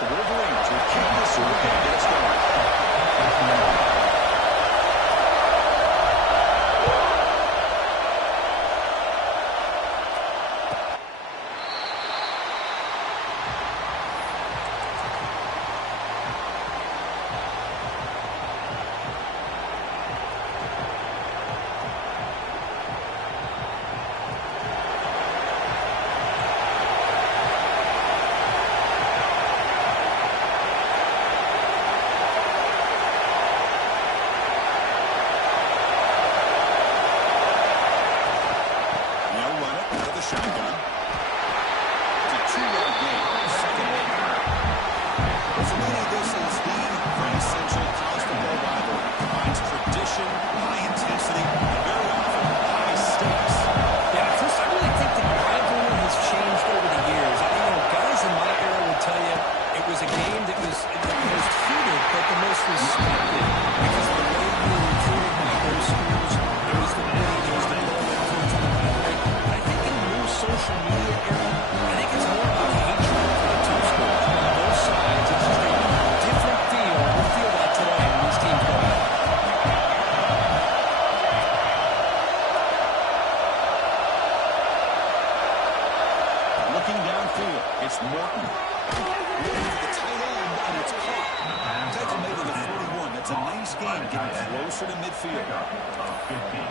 The Wolverines will keep this one and get us going.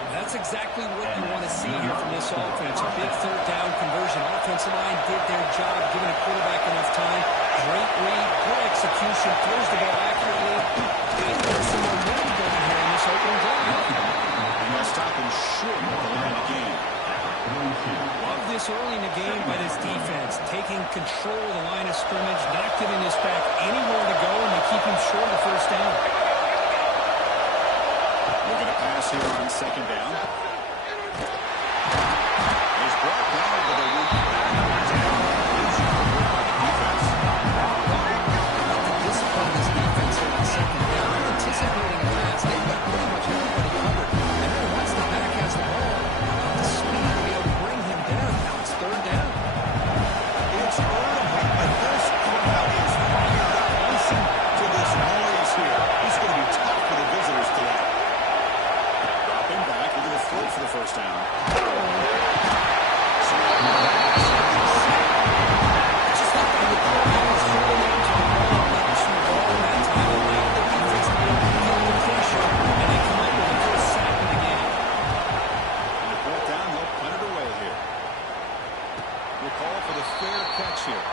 That's exactly what you want to see here from this offense. A big third down conversion. Offensive line did their job, giving the quarterback enough time. Great read, good execution, throws the ball accurately. And there's some momentum going here in this opening drive. And they'll stop him short of the line of game. Love this early in the game by this defense, taking control of the line of scrimmage, not giving this back anywhere to go, and they keep him short of the first down. Looking to pass here on second down. He's brought down with a weak back. Defense. The discipline of this defense here on second down. They're anticipating a pass. They've got pretty much everybody covered. And then once the back has the ball, the speed to be able to bring him down. Now it's third down. It's early, but this crowd is fired up. Listen to this noise here. It's going to be tough for the visitors today. Dropping back, looking to throw for the first down. Just like the defense holding on to the ball, letting you ball that time, allowed the defense to be able to get the pressure, and they come up with the first sack of the game. And if brought down, they'll punt it away here. We'll call for the fair catch here.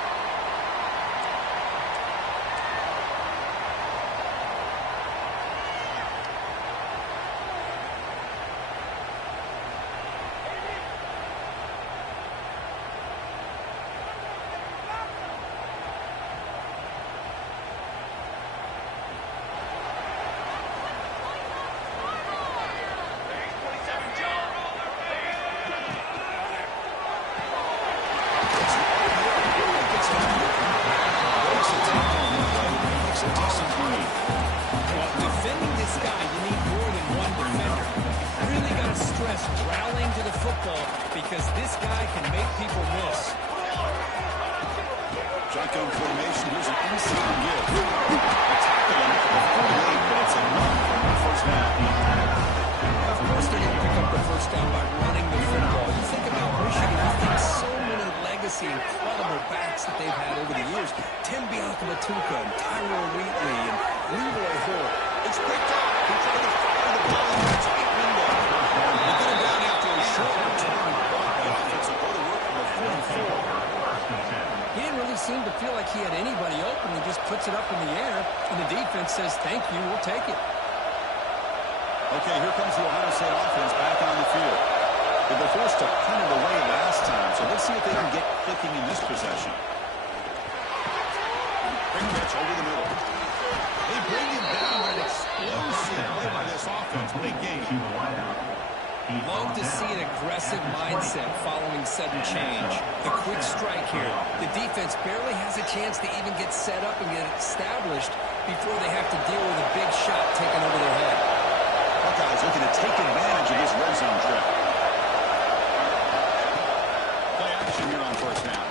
Well, defending this guy, you need more than one defender. Really got to stress rallying to the football because this guy can make people miss. Shotgun formation. Here's an inside give. Attacking him at the 48, but it's enough for the first down. Of course, they're going to pick up the first down by running the football. You think about Michigan, you think so many legacy, incredible backs that they've had over the years. Tim Biakabatuka and Tyrone Wheatley and Leroy Hill. It's picked up. He tried to fire the ball in the tight window. They get him down after a short return. The offense will go to work from the 44. He didn't really seem to feel like he had anybody open. He just puts it up in the air, and the defense says, thank you, we'll take it. Okay, here comes the Ohio State offense back on the field. They were forced to punt it away last time, so let's see if they can get clicking in this possession. Quick catch over the middle. They bring him down with an explosive play by this offense. Big game. Love to see an aggressive mindset following sudden change. The quick strike here. The defense barely has a chance to even get set up and get established before they have to deal with a big shot taken over their head. Buckeyes looking to take advantage of this red zone trip. Play action here on first down.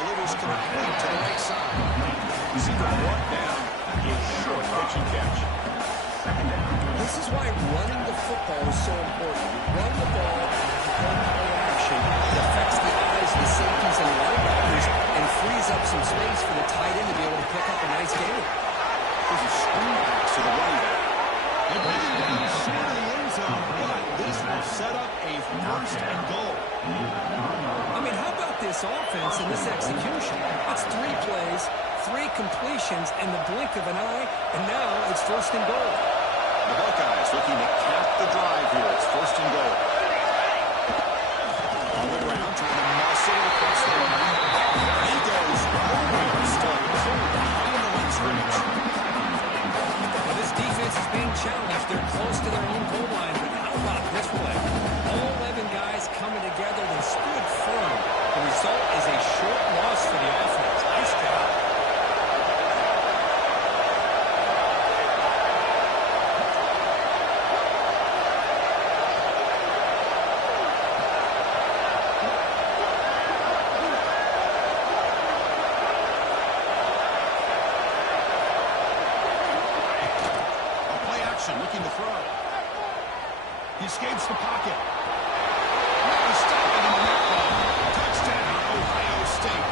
Delivers complete to the right side. See the brought down a short pitch and catch. This is why running the football is so important. You run the ball, run play action. It affects the eyes of the safeties and linebackers and frees up some space for the tight end to be able to pick up a nice gain. There's a screen pass to the running back. They bring him down short of the end zone, but this will set up a first and goal. I mean, how about this offense and this execution? It's 3 plays, 3 completions in the blink of an eye, and now it's first and goal. The Buckeyes looking to cap the drive here. It's first and goal. On the ground, trying to muscle it across the line. He goes over, start 2 behind the line scrimmage. Well, this defense is being challenged. They're close to their own goal line, but how about this play? All 11 guys coming together. They stood firm. The result is a short loss for the offense. Nice job. Looking to throw. He escapes the pocket. Now stopping in the net line. Touchdown, Ohio State.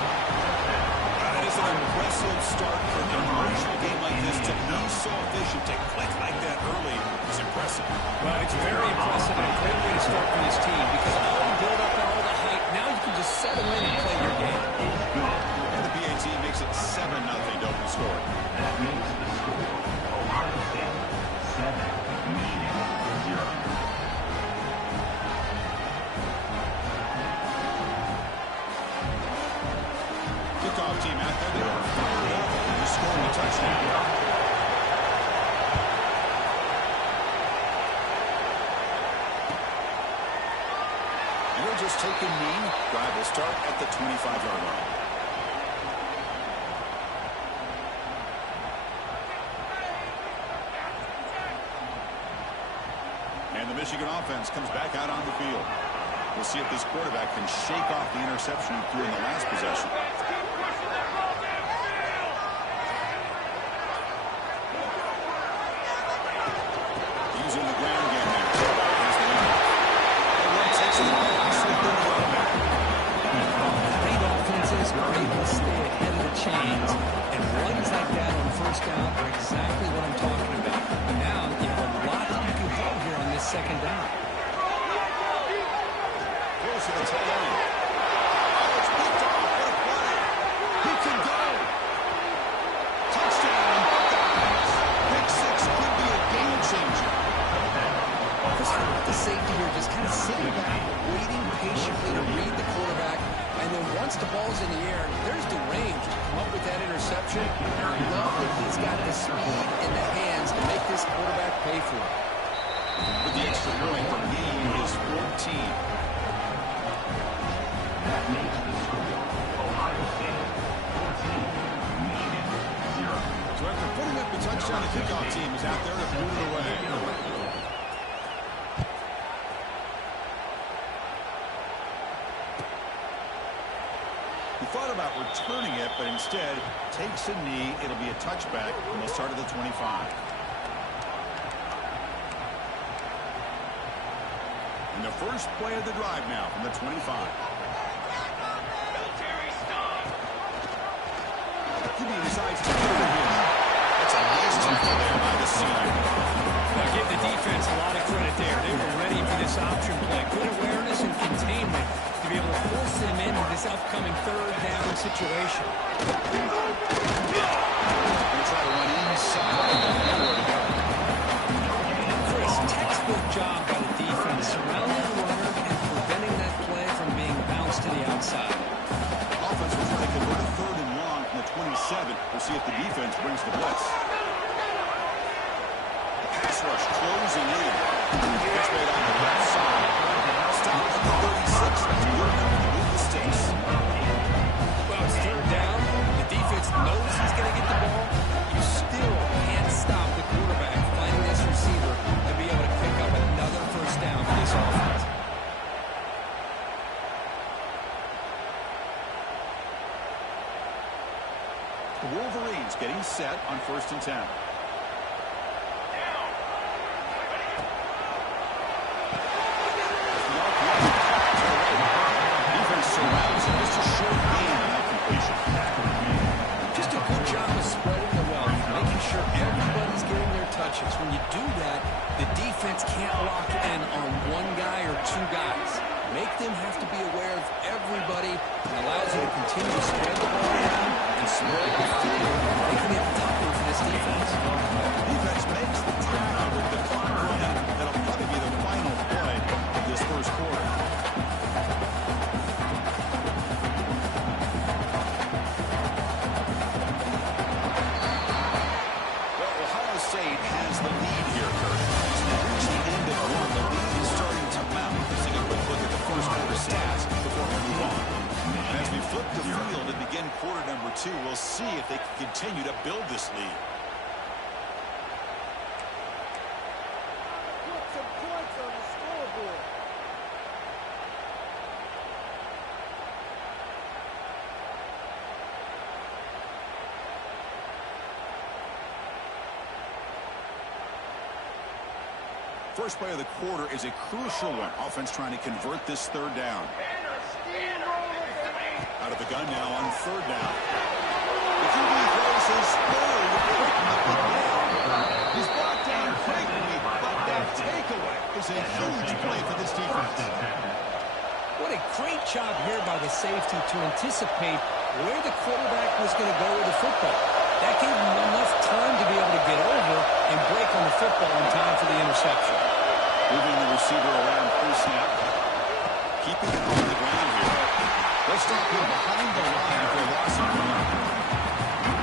That is an impressive start for an emotional game like this. To be so efficient, to click like that early is impressive. Well, it's very impressive and a great way to start for this team because all the build-up and all the hype, now you can just settle in and play your game. And the BAT makes it 7-0 to open the score. That makes the score Ohio State 7, Michigan 0. Kickoff team out there. They are fired up and scoring a touchdown. And they'll just take a knee. Drive will start at the 25-yard line. And the Michigan offense comes back out on the field. We'll see if this quarterback can shake off the interception he threw in the last possession. Using the ground game there. Here's the lead. Everyone takes the ball. Slip in the running back. Great offenses are able to stay ahead of the chains, and runs like that on first down are exactly what I'm talking about. But now you have a lot that you can hold here on this second down. Close to the tail end. Oh, it's picked off. What a play. He can go. Touchdown, Buckeyes. Pick 6 could be a game changer. Chris, how about the safety here just kind of sitting back, waiting patiently to read the quarterback, and then once the ball's in the air, there's the range to come up with that interception. And I love that he's got the speed in the hands to make this quarterback pay for it. With the extra point, the lead is 14. That makes the score Ohio State 14, Michigan 0. So after putting up the touchdown, the kickoff team is out there to put it away. He thought about returning it, but instead takes a knee. It'll be a touchback, and they'll start at the 25. And the first play of the drive now from the 25. QB decides to go to him. That's a nice tackle there by the senior. Now give the defense a lot of credit there. They were ready for this option play. Good awareness and containment to be able to force them into this upcoming third down situation. They try to run inside. Nowhere to go. Chris, textbook job by the defense, surrounding the runner and preventing that play from being bounced to the outside. Offense will try to convert a 3rd and long from the 27. We'll see if the defense brings the blitz. The pass rush closing in. Pitch made on the left side. Stopped at the 36. That's good enough to move the stakes. Well, it's third down. The defense knows he's going to get the ball. You still can't stop the quarterback finding this receiver to be able to pick up another first down for this offense. The Wolverines getting set on 1st and 10. Defense surrounds him. Just a short gain on that completion. Just a good job of spreading the wealth, making sure everybody's getting their touches. When you do that, the defense can't lock in on one guy or two guys. Make them have to be aware of everybody. It allows you to continue to spread the ball around and spread the field, making it tougher for this defense. Defense makes the tackle with the clock running. That'll probably be the final play of this first quarter. Well, Ohio State has the lead here, Kurt. As we reach the end of one, the lead is starting to mount. Let's take a quick look at the first quarter stats before we move on. And as we flip the field and begin quarter number 2, we'll see if they can continue to build this lead. Put some points on the scoreboard. First play of the quarter is a crucial one. Offense trying to convert this third down. Out of the gun now on 3rd down. The QB throws his third. He's brought down quickly, but that takeaway is a huge play for this defense. What a great job here by the safety to anticipate where the quarterback was going to go with the football. That gave him enough time to be able to get over and break on the football in time for the interception. Moving the receiver around pre-snap. Keeping it on the ground here. They'll stop him behind the line for a loss of ground.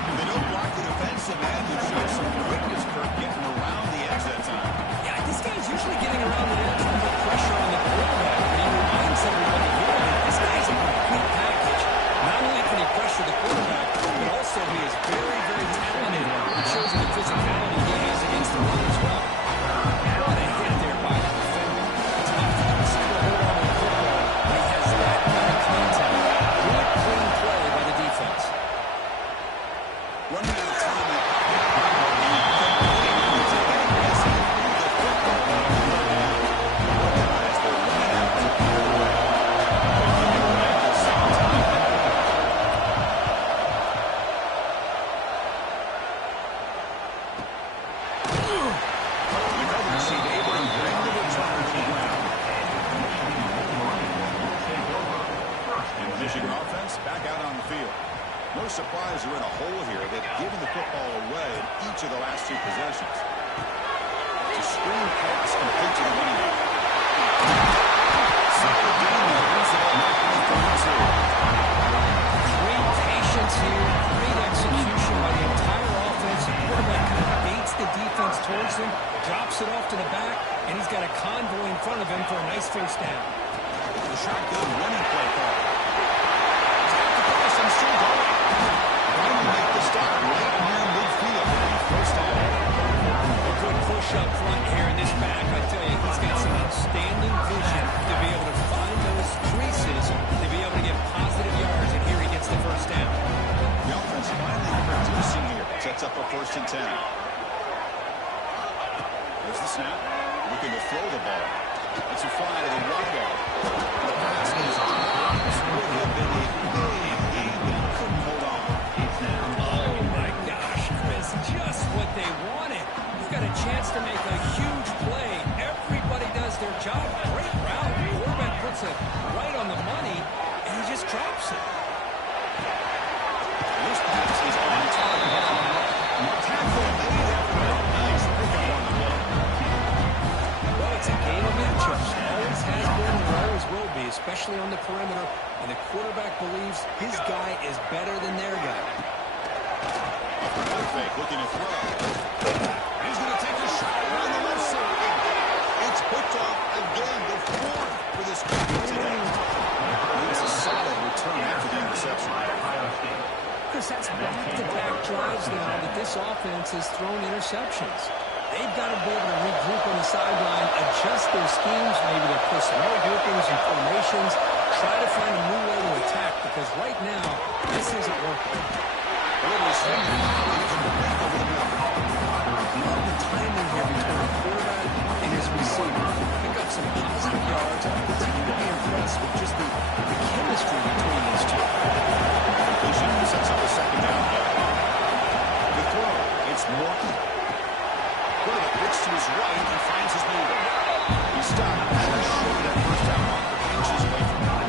If they don't block the defensive end, who shows some quickness for getting around the edge that time. Yeah, this guy's usually getting around the edge to put pressure on the quarterback. And he reminds everybody here that this guy's a complete package. Not only can he pressure the quarterback, but also he is very, very talented. It shows the physicality he has against the run as well. What a hit there by the defender. Tough for the receiver to hold on to the football when he has that kind of contact. Good, clean play by the defense. Running out of time. Michigan offense back out on the field. No surprise they're in a hole here. They've given the football away in each of the last 2 possessions. It's a screen pass complete to the running back. Great patience here, great execution by the entire offense. The quarterback kind of baits the defense towards him, drops it off to the back, and he's got a convoy in front of him for a nice first down. The shotgun running play call. Tap the pass and still going. Trying to make the stop right near midfield. First down. A good push up front here in this back. I tell you, he's got some outstanding vision to be able to find those creases, to be able to get positive yards, and here he gets the first down. The offense finally producing here. Sets up a 1st and 10. There's the snap. Looking to throw the ball. It's a fly to the wideout. The pass is dropped. This would have been a big game, but he couldn't hold on. Oh, my gosh, Chris, just what they wanted. You've got a chance to make a huge play. Everybody does their job. Great route. The quarterback puts it right on the money, and he just drops it. This pass is on target. Tackle made after a nice pickup on the play. Well, it's a game of matchups. Always has been and always will be, especially on the perimeter. And the quarterback believes his guy is better than their guy. Another fake, looking to throw. He's going to take a shot around the left side. It's picked off again, the 4th for this QB today. It's a solid return after the interception. Chris, that's back-to-back drives now that this offense has thrown interceptions. They've got to be able to regroup on the sideline, adjust their schemes, maybe their personnel groupings and formations, try to find a new way to attack, because right now, this isn't working. Early swing. Incomplete over the middle. Love the timing here between the quarterback and his receiver. Pick up some positive yards. I continue to be impressed with just the chemistry between these two. Completion sets up a second down play. The throw. It's Morton. What a pitch to his right and finds his man. He stopped at a short that first down marker, inches away from him.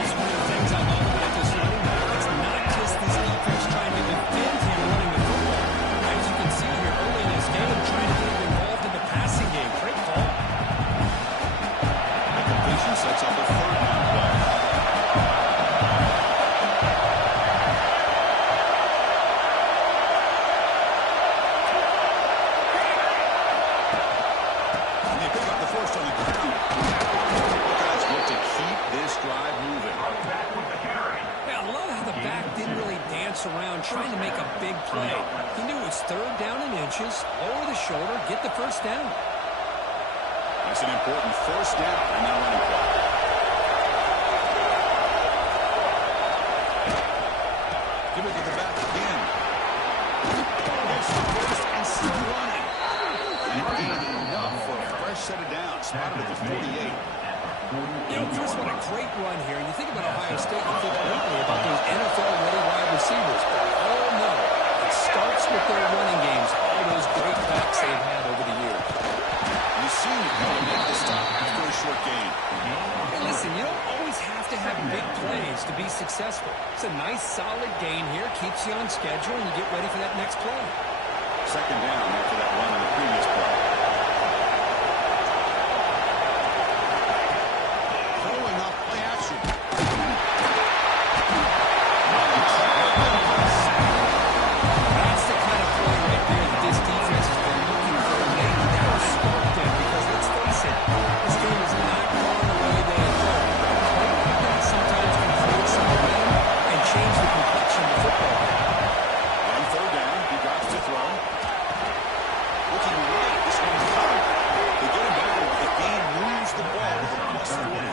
It's one of the things I love about this running back. It's not just this defense trying to defend him running the football. As you can see here early in this game, trying to get him involved in the passing game. Great call. The completion sets up a third down play. And they pick up the first on the ground. Buckeyes look to keep this drive moving. Yeah, I love how the back didn't really dance around trying to make a big play. He knew it's third down in inches, lower the shoulder, get the first down. That's an important first down in that running play. Give it to the back again. There's the first and still running. And gaining enough for a fresh set of downs. Spotted at the 48. You know, Chris, what a great run here. And you think about Ohio State, you think quickly about those NFL-ready wide receivers. But we all know it starts with their running games, all those great backs they've had over the years. You see how to make the stop after a short gain. Hey, listen, you don't always have to have big plays to be successful. It's a nice, solid gain here. Keeps you on schedule, and you get ready for that next play. Second down after that run in the previous play. Throwing off play action. That's the kind of play right there that this defense has been looking for. Maybe that will spark them because, let's face it, this game is not going the way they had hoped. A play like that sometimes can create some momentum and change the complexion of the football. On third down, he drops to throw. Looking right, this one's hard. They get him back, but the game moves the ball to the plus 40.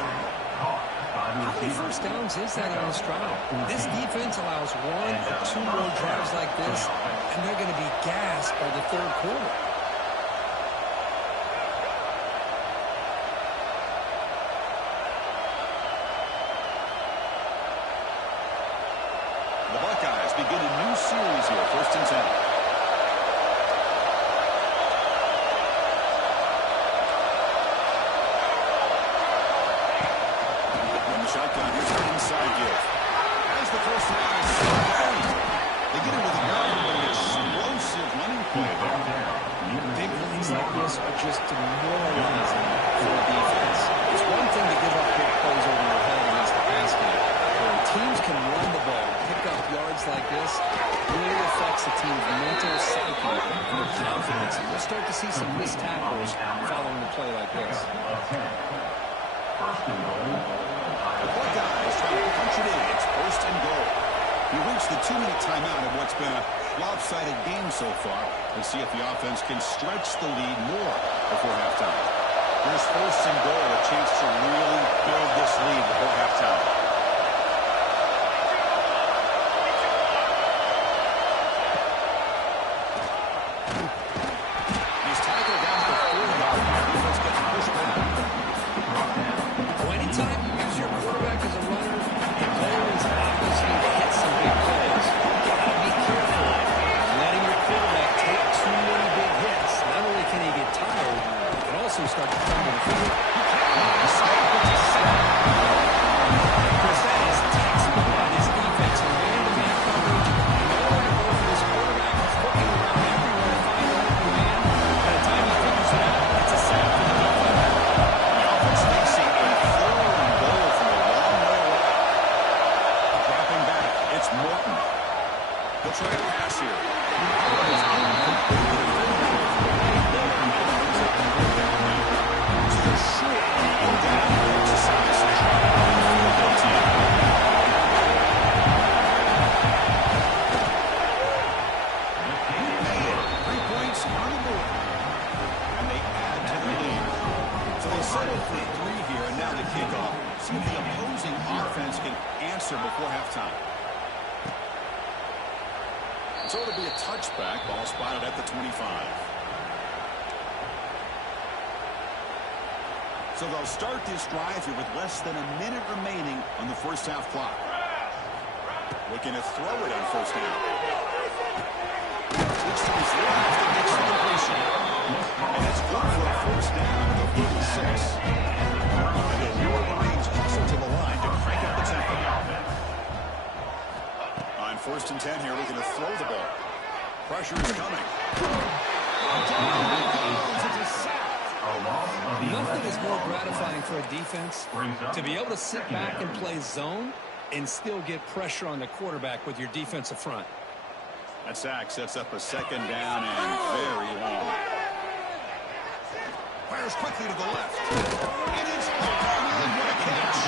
How many first downs is that on this drive? This defense allows one or two more drives like this, and they're going to be gassed by the third quarter. The Buckeyes begin a new series here, 1st and 10. From the shotgun, here's an inside give. As the first down, they get into the ground with an explosive running play there. Big plays like this are just demoralizing for a defense. It's one thing to give up big plays over your head against the pass game. When teams can run the ball, pick up yards like this, it really affects the team's mental psyche and their confidence. And we'll start to see some missed tackles following a play like this. The Buckeyes trying to punch it in. It's 1st and goal. We reached the 2-minute timeout of what's been a lopsided game so far. Let's see if the offense can stretch the lead more before halftime. Here's 1st and goal, a chance to really build this lead before halftime. He's tackled down to the 4-yard line. Defense gets pushed back. Anytime you use your quarterback as a runner, the goal is obviously to hit some big plays. You gotta be careful letting your quarterback take too many big hits. Not only can he get tired, he can also start to fumble the field. Chris, that is textbook by this defense. Man-to-man coverage. Nowhere to go for this quarterback. He's looking around everywhere to find an open man. By the time he figures it out, it's a sack for the defense. The offense makes it a 4th and goal from a long way away. Dropping back, it's Morton. He'll try a pass here. See if the opposing offense can answer before halftime. So it'll be a touchback. Ball spotted at the 25. So they'll start this drive here with less than a minute remaining on the first half clock. Looking to throw it on first down. It's to his left and makes the completion. And it's good for a first down at the 36. And the New Orleans hustle to the line to crank up the tempo. On first and 10 here, looking to throw the ball. Pressure is coming. It's a sack. Nothing is more gratifying for a defense to be able to sit back and play zone and still get pressure on the quarterback with your defensive front. That sack sets up a second down and very long. Fires quickly to the left. And it's what a catch.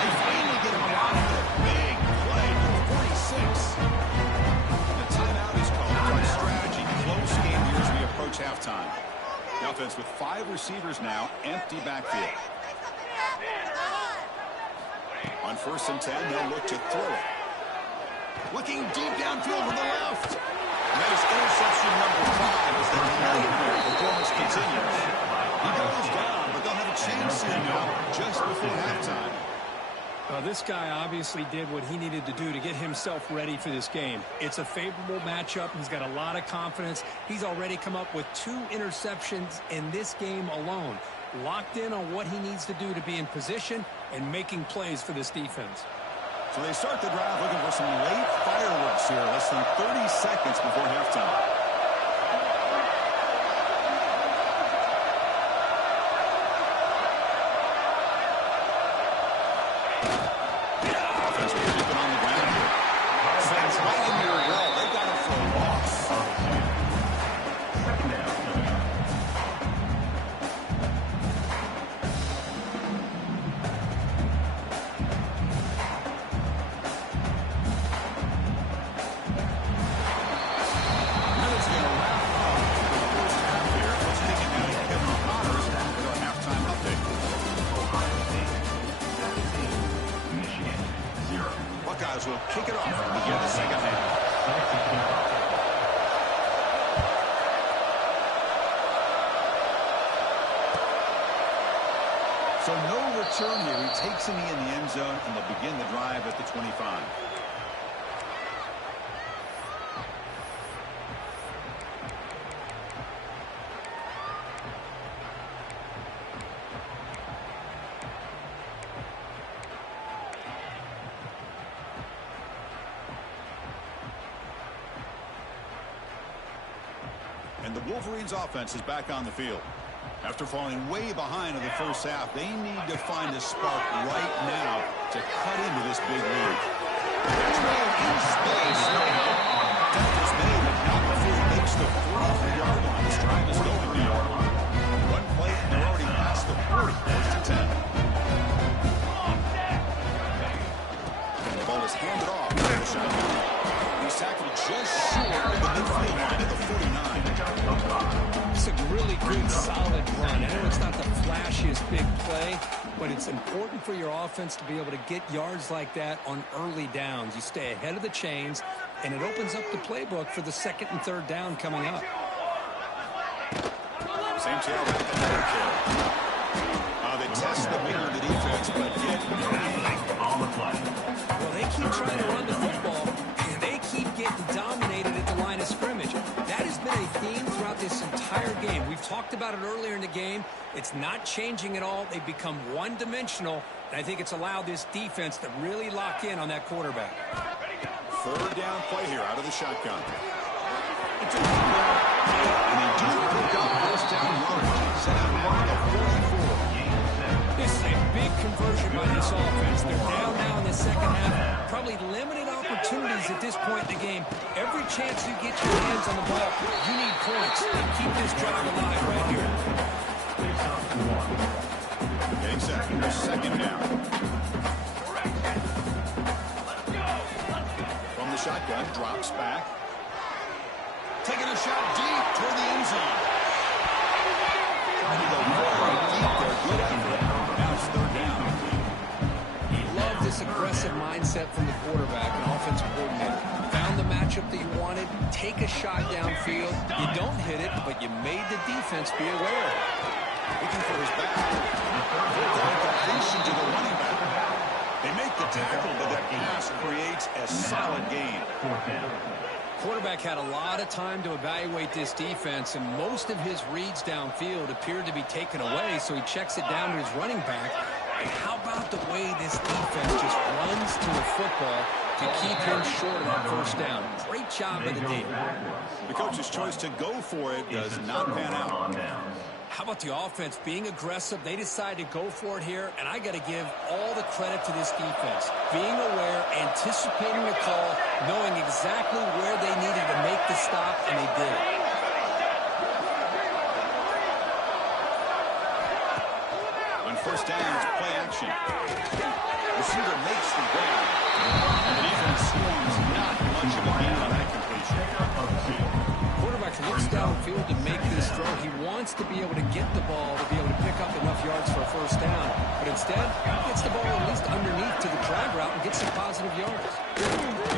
They finally get him out of the big play to the 46. The timeout is called for strategy. Close game here as we approach halftime. The offense with 5 receivers now, empty backfield. On first and 10, they'll look to throw it. Looking deep downfield to the left. And that is interception number 5 as the nightmare performance continues. He goes down, but they'll have a chance here now just before halftime. This guy obviously did what he needed to do to get himself ready for this game. It's a favorable matchup. He's got a lot of confidence. He's already come up with 2 interceptions in this game alone. Locked in on what he needs to do to be in position and making plays for this defense. So they start the drive looking for some late fireworks here, less than 30 seconds before halftime. Will kick it off and begin the second half. So no return here. He takes him in the end zone, and they'll begin the drive at the 25. And the Wolverines offense is back on the field. After falling way behind in the first half, they need to find a spark right now to cut into this big lead. Trail in space. That is made, but not before he makes the 43-yard line. This drive is going now. One play, and they're already past the 40. First and 10. And the ball is handed off. He's tackled just short of the midfield line at the 49. It's a really good, solid run. I know it's not the flashiest big play, but it's important for your offense to be able to get yards like that on early downs. You stay ahead of the chains, and it opens up the playbook for the second and third down coming up. Same tailback, another kill. They test the mirror of the defense, but get anything on the play. Well, they keep trying to run the football, and they keep getting dominated at the line of scrimmage. That has been a theme throughout this entire game. We've talked about it earlier in the game. It's not changing at all. They've become one-dimensional, and I think it's allowed this defense to really lock in on that quarterback. Third down play here out of the shotgun. It's a and they do pick up first down yardage. Set out mark of 44. This is a big conversion by this offense. They're down now in the second half. Probably limited opportunities at this point in the game. Every chance you get your hands on the ball, you need points. Keep this drive alive right here. Getting set for their second down. From the shotgun, drops back. Taking a shot deep toward the end zone. Trying to go very deep there. Good effort. Now it's third down. Love this aggressive mindset from the quarterback and offensive coordinator. Found the matchup that you wanted, take a shot downfield. You don't hit it, but you made the defense be aware. Looking for his back. Fourth down completion to the running back. They make the tackle, but that pass creates a solid gain. Quarterback had a lot of time to evaluate this defense, and most of his reads downfield appeared to be taken away, so he checks it down to his running back. And how about the way this defense just runs to the football to keep him short of that first down? Great job by the D. The coach's choice to go for it does not pan out. How about the offense being aggressive? They decided to go for it here, and I got to give all the credit to this defense. Being aware, anticipating the call, knowing exactly where they needed to make the stop, and they did it. On first down, it's play action. Receiver makes the grab. The defense swarms not much of a gain on that completion. Quarterback looks downfield to make this throw. He wants to be able to get the ball to be able to pick up enough yards for a first down. But instead, he gets the ball at least underneath to the drag route and gets some positive yards. He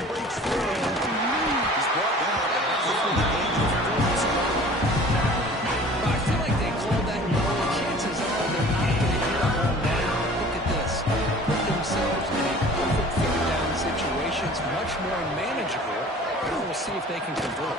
breaks through. He's brought down before the game of 4. But I feel like they called that goal. Chances are they're not going to hit a home run. Look at this. Put themselves in a perfect third down situation. It's much more manageable. And we'll see if they can convert.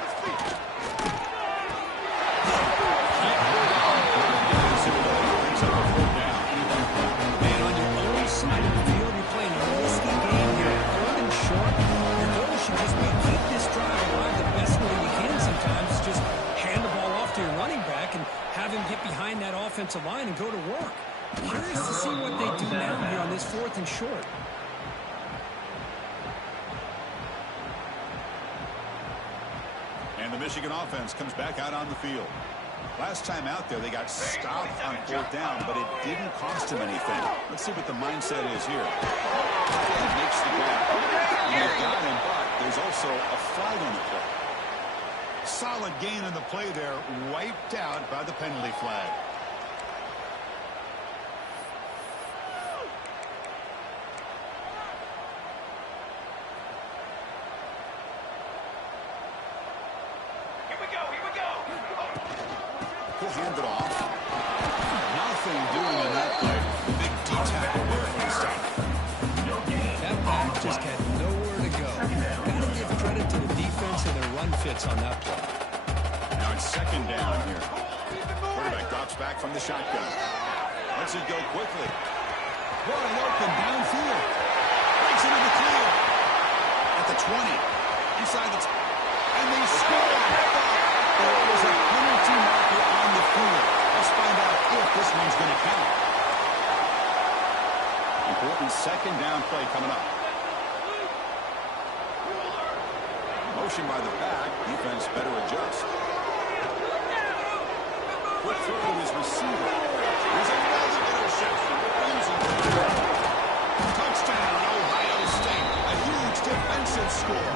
Man, on your own side of the field, you're playing a risky game here. Third and short. Your goal should just be keep this drive alive the best way you can sometimes. Just hand the ball off to your running back and have him get behind that offensive line and go to work. Curious to see what they do now here on this 4th and short. And the Michigan offense comes back out on the field. Last time out there, they got stopped on 4th down, but it didn't cost them anything. Let's see what the mindset is here. He makes the grab. They've got him, but there's also a flag on the play. Solid gain on the play there, wiped out by the penalty flag. He'll hand it off. Nothing doing in that play. Big D tackle there for the stop. That back just had nowhere to go. Got to give credit to the defense and their run fits on that play. Now it's 2nd down here. Quarterback drops back from the shotgun. Lets it go quickly. Wide open downfield. Breaks into the clear. At the 20. Inside the... And they score! There was a penalty marker on the field. Let's find out if this one's going to count. Important 2nd down play coming up. Motion by the back. Defense better adjust. Quick throw to his receiver. There's another interception. Touchdown, Ohio State. A huge defensive score.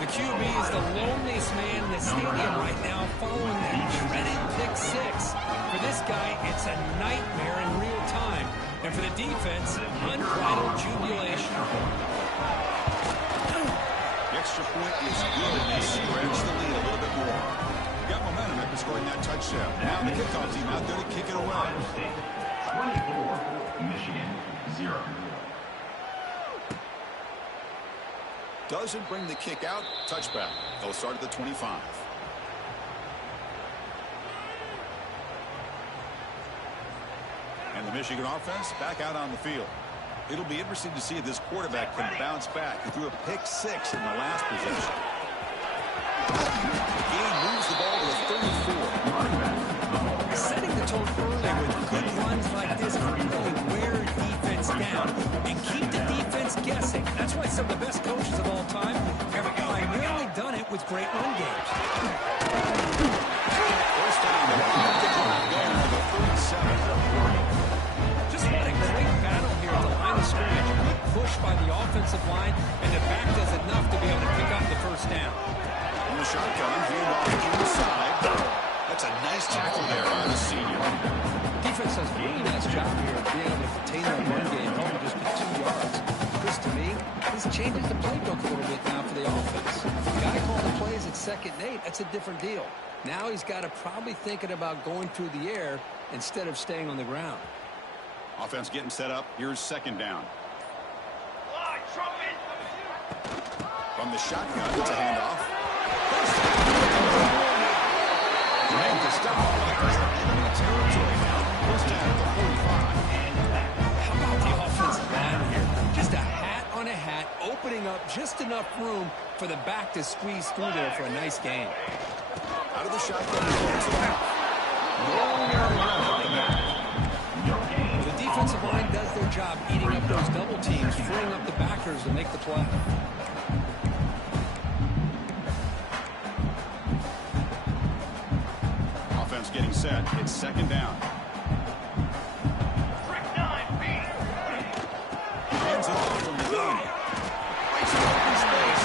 The QB is the loneliest man in the stadium right now following that dreaded pick 6. For this guy, it's a nightmare in real time. And for the defense, unbridled jubilation. The extra point is good, and they stretch the lead a little bit more. Got momentum after scoring that touchdown. Now the kickoff team out there to kick it away. 24, Michigan 0. Doesn't bring the kick out. Touchback. They'll start at the 25. And the Michigan offense back out on the field. It'll be interesting to see if this quarterback can bounce back. He threw a pick 6 in the last possession. Gain moves the ball to the 34. Setting the tone early with good runs like this can really wear a defense down and keep the defense guessing. That's why some of the best coaches of all time have primarily done it with great run games. First down. Going to the 37. Just what a great battle here at the line of scrimmage. Good push by the offensive line, and the back does enough to be able to pick up the first down. In the shotgun, handoff inside. That's a nice tackle there by the senior. Defense does a really nice job here of being able to contain that run game, helping just get 2 yards. Chris, to me, this changes the playbook a little bit now for the offense. The guy called the 2nd and 8, that's a different deal. Now he's got to probably thinking about going through the air instead of staying on the ground. Offense getting set up. Here's 2nd down. From the shotgun, it's a handoff. Made the stop. Enemy territory now. First down at the 45. How about the offensive line here? Just a hat on a hat, opening up just enough room for the back to squeeze through there for a nice gain. Out of the shotgun. The defensive line does their job eating up those double teams, freeing up the backers to make the play. Offense getting set. It's 2nd down. Hands it off from the gun. Right to open space.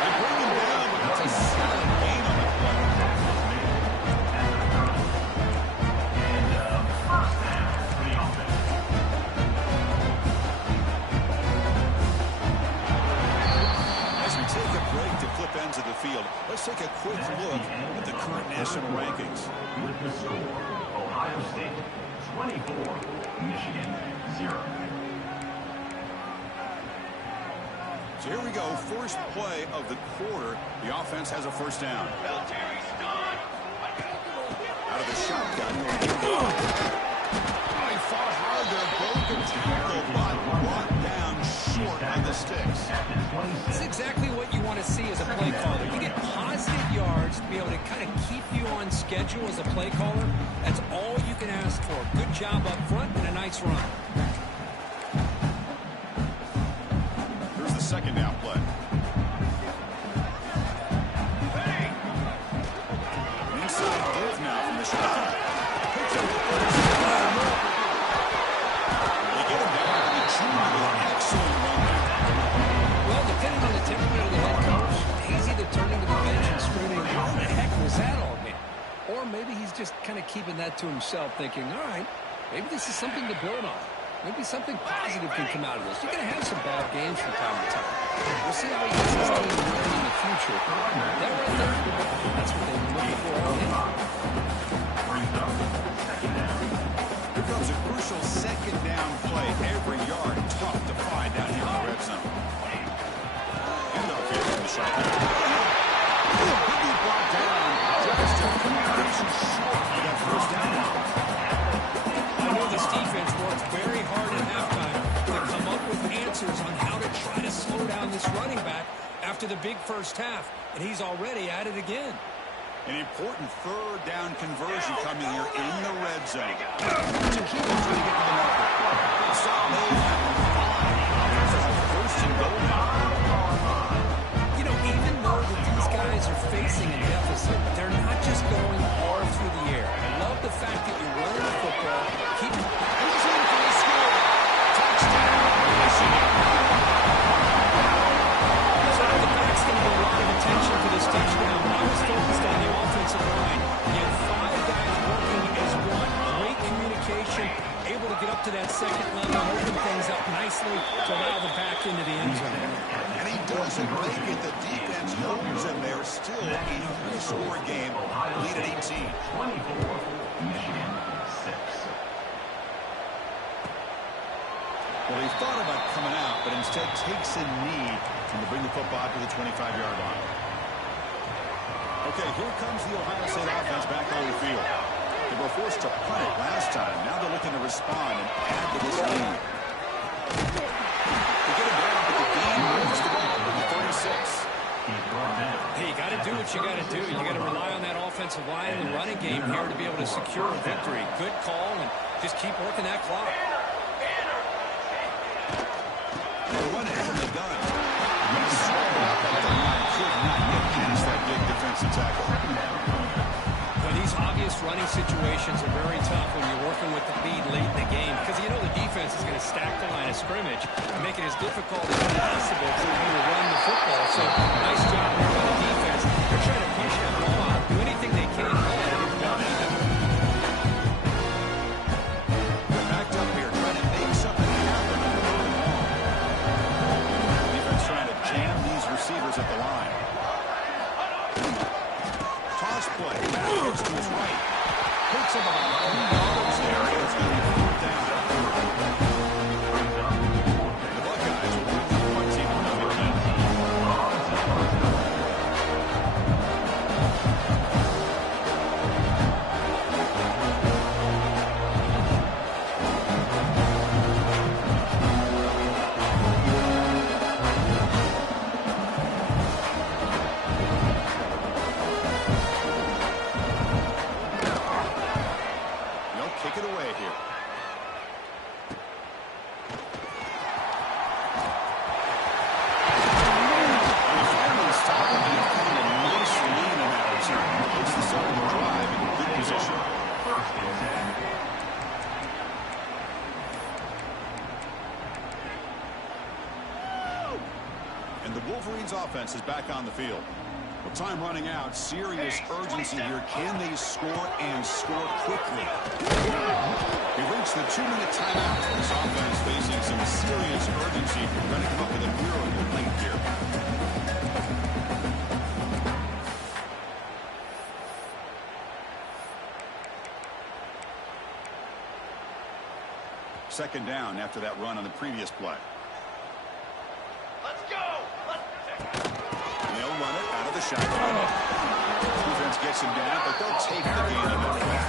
They bring him down, but that's a solid gain on the play. First down for the offense. As we take a break to flip ends of the field, let's take a quick look at the current national rankings. With the score, Ohio State 24, Michigan 0. So here we go, first play of the quarter. The offense has a first down. Out of the shotgun. Oh, he fought hard there, broke a tackle, but brought down short on the sticks. It's exactly what you want to see as a play caller. You get positive yards to be able to kind of keep you on schedule as a play caller. That's all you can ask for. Good job up front and a nice run. Here's the 2nd down play. Inside blitz now from the shotgun. They get him down to the junior with an excellent run there. Well, depending on the temperament of the head coach, he's either turning to the bench and screaming, what the heck was that all mean? Or maybe he's just kind of keeping that to himself, thinking, all right, maybe this is something to build on. Maybe something positive can come out of this. You're going to have some bad games from time to time. We'll see how he gets his team running in the future. That right there, that's what they've been looking for all year. Here comes a crucial 2nd down play. Every yard tough to find down here in the red zone. And up here from the shotgun. He'll be brought down just a completion short of that first down. I know this defense worked very hard at halftime to come up with answers on how to try to slow down this running back after the big first half, and he's already at it again. An important 3rd down conversion coming here in the red zone. To keep him trying to get to the marker. Stop move. There's a 1st and goal now. You know, even though that these guys are facing a deficit, they're not just going all through the air. I love the fact that you're running the football, keep it. He's in for the score. Touchdown, Michigan. So the back's going to get a lot of attention for this touchdown. I was focused on the offensive line. You had 5 guys working as one. Great communication, able to get up to that 2nd level, open things up nicely to allow the back into the end zone. And he doesn't make it. The defense holds him there. Still a 3-score game. Lead at 18. 24, Michigan 6. Well, he thought about coming out, but instead takes a knee and to bring the football to the 25-yard line. Okay, here comes the Ohio State offense back over the field. They were forced to punt it last time. Now they're looking to respond and add to this lead. They get it down, but the game moves the ball to the 36. Hey, you got to do what you got to do. You got to rely on that offensive line and the running game here to be able to secure a victory. Good call, and just keep working that clock. They run it from the gun. He's swallowed up at the line. Could not get past that big defensive tackle. Well, these obvious running situations are very tough when you're working with the lead late in the game because you know the defense is going to stack the line of scrimmage and make it as difficult as possible for you to run the football. So, nice job there by the defense. They're trying to push that ball out, do anything they can to let it go. They're backed up here trying to make something happen. Defense trying to jam these receivers at the line. play. It's to his right. Picks up about 2 yards there, and it's going to be 4th down. The Buckeyes will bring the punt team on the field now. Kick it away here. And finally stop it. He's kind of nice lean in that return. It's the start of the drive in good position. And the Wolverines offense is back on the field. With time running out, serious urgency here. Can they score and score quickly? We've reached the 2-minute timeout. This offense facing some serious urgency. Trying to come up with a miracle late here. Second down after that run on the previous play. They'll run it out of the shotgun. Defense gets him down, but they'll take the gain of it back.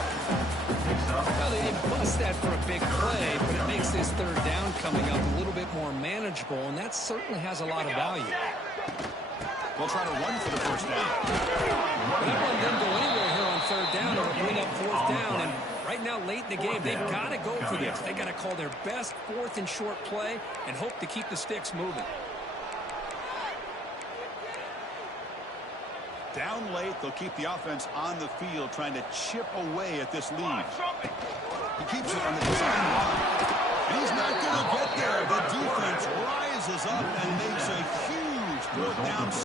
Well, they didn't bust that for a big play, but it makes this third down coming up a little bit more manageable, and that certainly has a lot of value. They'll try to run for the first down. That one didn't go anywhere here on third down or bring up 4th down, and right now, late in the game, they've got to go for this. They've got to call their best 4th and short play and hope to keep the sticks moving. Down late, they'll keep the offense on the field, trying to chip away at this lead. He keeps it on the design line. And he's not going to get there. The defense rises up and makes a huge 4th down